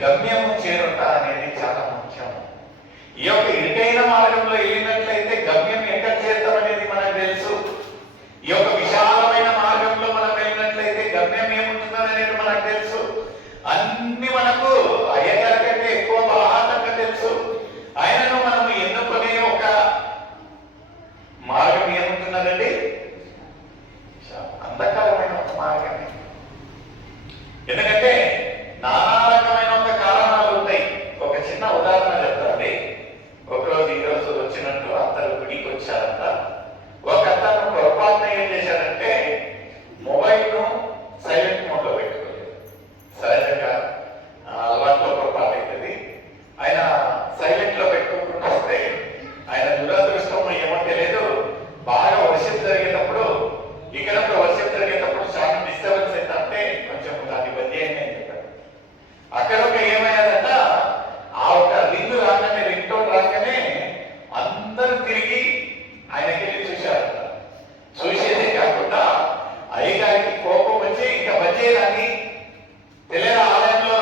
గమ్యము చేరుట అనేది చాలా ముఖ్యం. ఈ యొక్క ఇరుకైన మార్గంలో వెళ్ళినట్లయితే గమ్యం ఎక్కడ చేరుతాం అనేది మనకు తెలుసు. ఈ యొక్క విశాలమైన మార్గంలో మనం వెళ్ళినట్లయితే గమ్యం ఏముంటుందో అనేది మనకు తెలుసు. అన్ని మనకు అయ్యగారి కంటే ఎక్కువ బాహాటంగా తెలుసు. ఆయనను మనం ఎన్నుకునే ఒక మార్గం ఏముంటున్నదండి? అంధకారమైన ఒక మార్గమే. ఎందుకంటే నానా రకమైన ఒక కారణాలు ఉంటాయి. ఒక చిన్న ఉదాహరణ చెప్తాండి. ఒకరోజు ఈరోజు వచ్చినట్టు అందరు గుడికి వచ్చారంట. ఒక అతను పొరపాటున ఏం చేశాడంటే మొబైల్ ను సైలెంట్ మోడ్ లో పెట్టుకోలేదు. సహజంగా అలవాట్లో పొరపాటు అవుతుంది. ఆయన సైలెంట్ లో పెట్టుకోకుండా వస్తే ఆయన దురదృష్టం ఏమో తెలియదు. బాగా వర్షం జరిగేటప్పుడు ఇక్కడ వర్షం జరిగేటప్పుడు చాలా డిస్టర్బెన్స్ అవుతుంటే కొంచెం దాన్ని బంద్ చేయండి అని చెప్పారు. అక్కడ ఒక ఏమయ్యాదంట, ఆ ఒక రింగ్ రాగానే రింగ్ టోన్ రాగానే అందరూ తిరిగి ఆయనకి వెళ్ళి చూశారంట. చూసేదే కాకుండా అయ్యగారికి కోపం వచ్చి ఇంకా వచ్చేదాన్ని తెలియని ఆలయంలో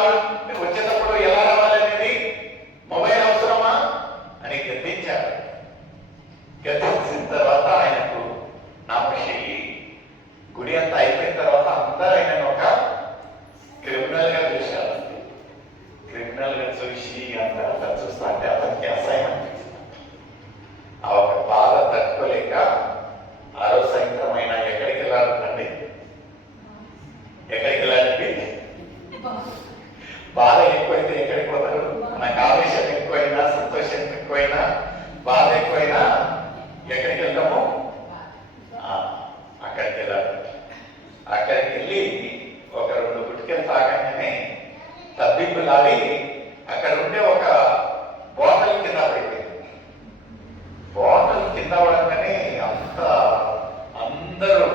వచ్చేటప్పుడు ఎలా రావాలనేది మొబైల్ అవసరమా అని గద్దించారు. గద్దించిన తర్వాత ఆయనకు నామశయ్యి గుడి అంతా అయిపోయిన తర్వాత అందరూ ఆయనను ఒక క్రిమినల్ గా చూశారు. క్రిమినల్ గా చూసి అందరూ చూస్తా అంటే అతనికి అసహ్యం అనిపించింది. ఆ ఒక బాధ తట్టుకోలేక ఆ రోజు సాయంత్రం అయినా ఎక్కడికి వెళ్ళాలండి? ఎక్కడికి వెళ్ళాలండి? బాధ ఎక్కువైతే ఎక్కడికి పోతారు? నాకు ఆవేశం ఎక్కువైనా, సంతోషం ఎక్కువైనా, బాధ ఎక్కువైనా ఎక్కడికి వెళ్తాము? అక్కడికి వెళ్ళాలి. అక్కడికి వెళ్ళి ఒక 2 గుటికలు తాగానే తబ్బిబ్బులాడి అక్కడ ఉండే ఒక బాటల్ కింద పడిపోయింది. బాటల్ కింద పడగానే అందరూ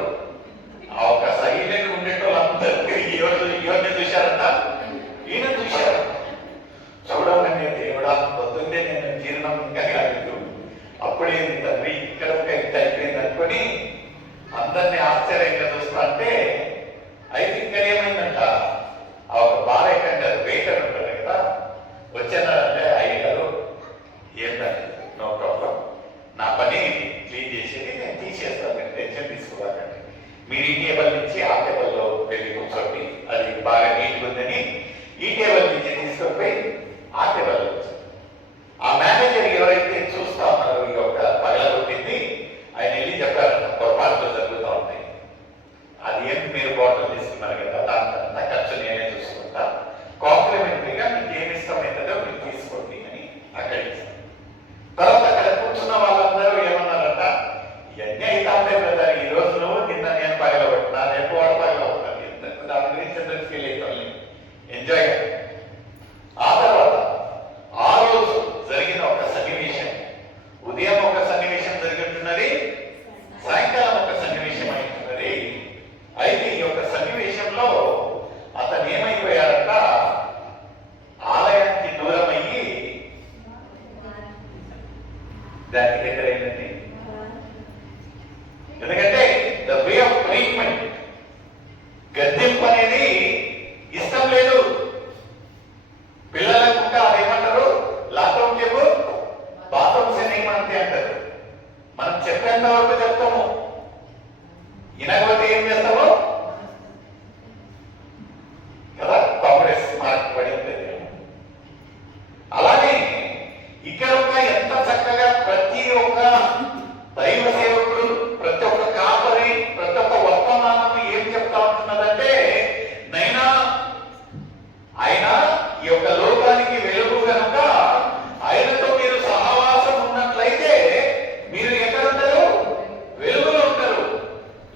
ఆ ఒక సైలెంట్ ఉండేటోళ్ళు అందరూ తిరిగి ఎవరిని చూశారంట? ఈయన చూశారు. చూడగానే దేవుడా, పొద్దున్నే నేను జీర్ణం ఇంకా కాలేదు, అప్పుడే తండ్రి ఇక్కడ ఎంత అయిపోయింది అనుకొని అందరినీ ఆశ్చర్యంగా చూస్తా అంటే అయితే ఇక్కడ ఏమైందంట, ఆ ఒక బార్ ఎక్కడ వెయిటర్ ఉంటాడు కదా, వచ్చానంటే అయ్యగారు ఏంటంటే నో ప్రాబ్లం, నా పని క్లీన్ చేసేది నేను తీసేస్తాను, మీరు టెన్షన్ తీసుకోవాలండి, మీరు ఈ టేబుల్ నుంచి ఆ టేబుల్లో వెళ్ళి కూర్చోండి, అది బాగా నీట్గా ఉందని ఈ టేబుల్ నుంచి తీసుకొని ఆ టేబుల్ వచ్చారు. ఆ మేనేజర్ ఎవరైతే చూస్తా ఉన్నారో ఈ యొక్క పగలగొట్టింది ఆయన వెళ్ళి చెప్పారంట, పొరపాటులో జరుగుతూ ఉంటాయి, అది ఏం మీరు బాటిల్ తీసుకున్నారు కదా, దాంట్లో ఖర్చు నేనే చూసుకుంటా, కాంప్లిమెంటరీగా మీకు ఏమి ఇష్టమవుతుందో మీరు తీసుకోండి అని అక్కడ ఇచ్చారు. తర్వాత అక్కడ కూర్చున్న వాళ్ళందరూ ఏమన్నారంట, ఇవన్నీ అయితే ఉంటాయి కదా, ఈ రోజు నువ్వు నిన్న నేను పగలగొట్టినా, రేపు వాడు పగలగొట్టాను, దాని గురించి ఎందుకు ఫీల్ అవుతాను, ఎంజాయ్. ఆ తర్వాత ఆ రోజు జరిగిన ఒక సన్నివేశం, ఉదయం ఒక సన్నివేశం జరుగుతున్నది, సాయంకాలం ఒక సన్నివేశం అవుతున్నది. అయితే ఈ యొక్క సన్నివేశంలో అతను ఏమైపోయాడంట, ఆలయానికి దూరం అయ్యి దానికి దగ్గరైందండి. ఎందుకంటే ద వే ఆఫ్ ట్రీట్మెంట్, గద్దెంపు అనేది ఇష్టం లేదు పిల్లలకు. ఇంకా అదేమంటారు, లాక్డౌన్ చెప్పు బాత్రూమ్ సెన్నింగ్ అంతే అంటారు. మనం చెప్పేంత వరకు చెప్తాము, వినకపోతే ఏం చేస్తాము కదా, కాంగ్రెస్ మార్క్ పడి ఉంటుంది. అలానే ఇక్కడ ఒక ఎంత చక్కగా ప్రతి ఒక్క దైవ సేవకుడు, ప్రతి ఒక్క కాపరి, ప్రతి ఒక్క వర్తమానం ఏం చెప్తా ఉంటున్నదంటే, నైనా ఆయన ఈ యొక్క లోకానికి వెలుగు కనుక ఆయనతో మీరు సహవాసం ఉన్నట్లయితే మీరు ఎక్కడ ఉంటారు? వెలుగులో ఉంటారు.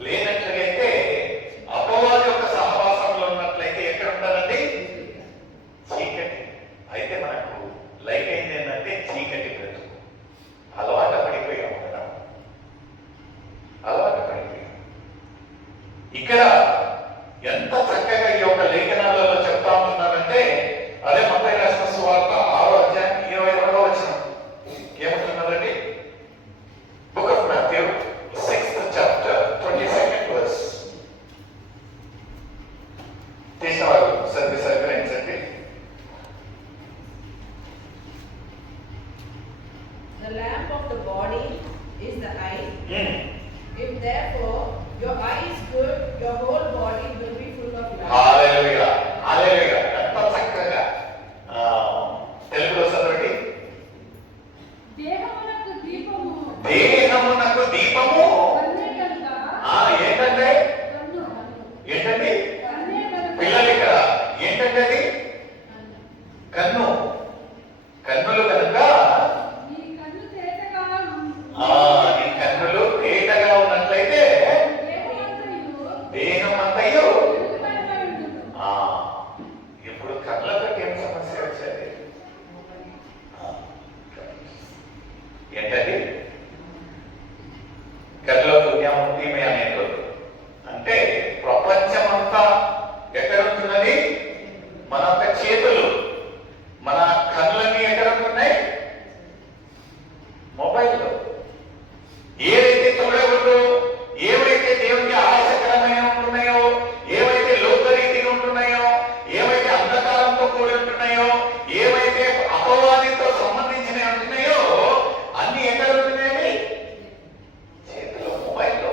లేనట్లయితే అపవాది యొక్క సహవాసంలో ఉన్నట్లయితే ఎక్కడ ఉంటారండి? చీకటి. అయితే మనకు లైఫ్ ఏంటి ఏంటంటే చీకటి బ్రతుకు. అలవాటు పడిపోయాము కదా, అలవాటు పడిపోయాం. ఇక్కడ ఎంత చక్కగా ఈ యొక్క లేఖనాలలో చెప్తా ఉంటున్నారంటే, అదే మత్తయి రాసిన సువార్త 6వ అధ్యాయం 22వ వచనం ఏమంటున్నారండి? Book of Matthew 6th chapter 22nd verse. తీసిన వారు సరిగ్గా గ్రహించండి. If therefore your eye is good, your whole body will be full of light. హల్లెలూయా హల్లెలూయా. ఎంత చక్కగా తెలుగులో చదవండి. దేహమునకు దీపము దేహమునకు దీపము కన్నే కనుక. ఏంటంటే కన్ను ఏంటండి కన్నే కనుక. పిల్లలు ఇక్కడ ఏంటంటే అది కన్ను. కన్నులు కనుక నీ కన్ను తేటగా నీ కన్నులు తేటగా ఉన్నట్లయితే దేహం అంతయు. ఇప్పుడు కళ్ళతో ఏం సమస్య వచ్చేది ఏంటది? కళ్ళలో పుణ్యముక్తిమే అనేది అంటే ప్రపంచమంతా ఎక్కడ ఉంటున్నది? మన యొక్క చేతులు, మన కళ్ళని ఎక్కడ ఉంటున్నాయి? మొబైల్లో. ఏదైతే చూడకూడదు, ఏవైతే దేవునికి ఆయాసకరమైన ఉంటున్నాయో, ఏవైతే లోకరీతిగా ఉంటున్నాయో, ఏవైతే అంధకారంతో కూడి ఉంటున్నాయో, ఏవైతే అపవాదితో సంబంధించినవి ఉంటున్నాయో అన్ని ఎక్కడ ఉంటున్నాయి? చేతిలో, మొబైల్లో.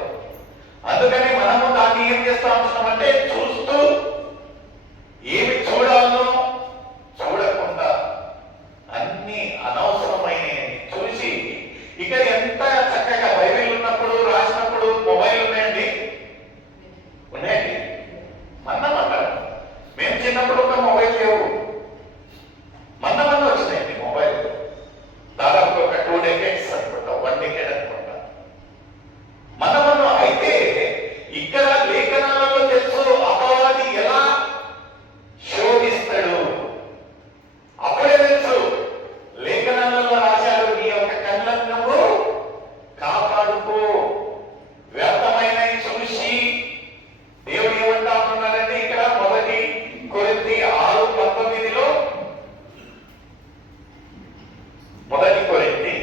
అందుకని మనము దాన్ని ఏం చేస్తా ఉంటున్నామంటే చూస్తూ ఏమి చూడాలో చూడకుండా అన్ని అనవసరమైనవి చూసి ఇక ఎంత చక్కగా బైబిల్ ఉన్నప్పుడు రాసినప్పుడు మొబైల్ ఉన్నాయండి ఉన్నాయండి మన్నమంటారు. మేము చిన్నప్పుడు ఒక మొబైల్ లేవు, మొన్న వచ్చినాయండి మొబైల్. దాదాపు ఒక 2 decades అనుకుంటా, 1 decade అనుకుంటా. మన అయితే ఇక్కడ లేఖనాలలో తెలుసు అపవాది ఎలా శోధిస్తాడు. అప్పుడే తెలుసు లేఖనాలలో రాశాడు, నీ యొక్క కళ్ళను నువ్వు కాపాడుకో. వ్యర్థమైనవి చూసి దేవుడు ఏమంటా ఉన్నాడంటే ఇక్కడ 1 కొరింథీ 6:19 1 కొరింథీ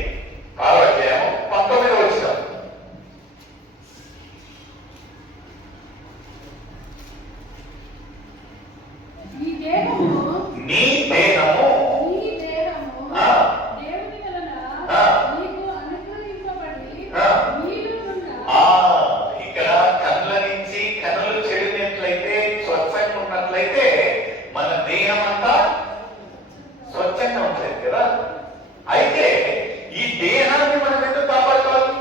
6:19 ఈ దేహము నీ దేహము దేవుని వలన నీకు అనుగ్రహింపబడి నీలోనున్న ఇక్కడ కళ్ళ నుంచి కనులు చెడినట్లయితే, స్వచ్ఛంగా ఉన్నట్లయితే మన దేహం అంతా స్వచ్ఛంగా ఉంటుంది కదా. అయితే ఈ దేహాన్ని మనం ఎందుకు కాపాడుకోవాలి?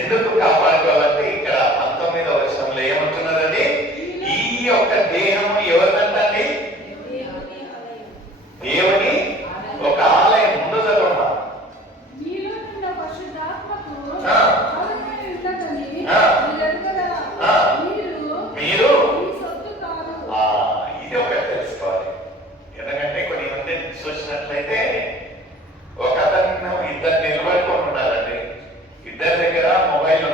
ఎందుకు కాపాడుకోవాలంటే ఇక్కడ 19వ వచనంలో ఏమంటున్నదండి? ఈ యొక్క దేహము ఎవరిదంటండి? దేవుని ఒక ఆలయం. ముందు చదవమ్మా. నీలోనున్న పరిశుద్ధాత్మకు ఆ. అవసరమైన ఉండదని ఆ. మీరెరుగరా? ఆ. మీరు మీ సొత్తు కాదు. ఇది ఒకటి తెలుసుకోవాలి. ఎందుకంటే కొన్ని మంది చూసినట్లయితే ఒక అతను 2 నిలబడుకొని ఉండాలండి. ఇద్దరి దగ్గర మొబైల్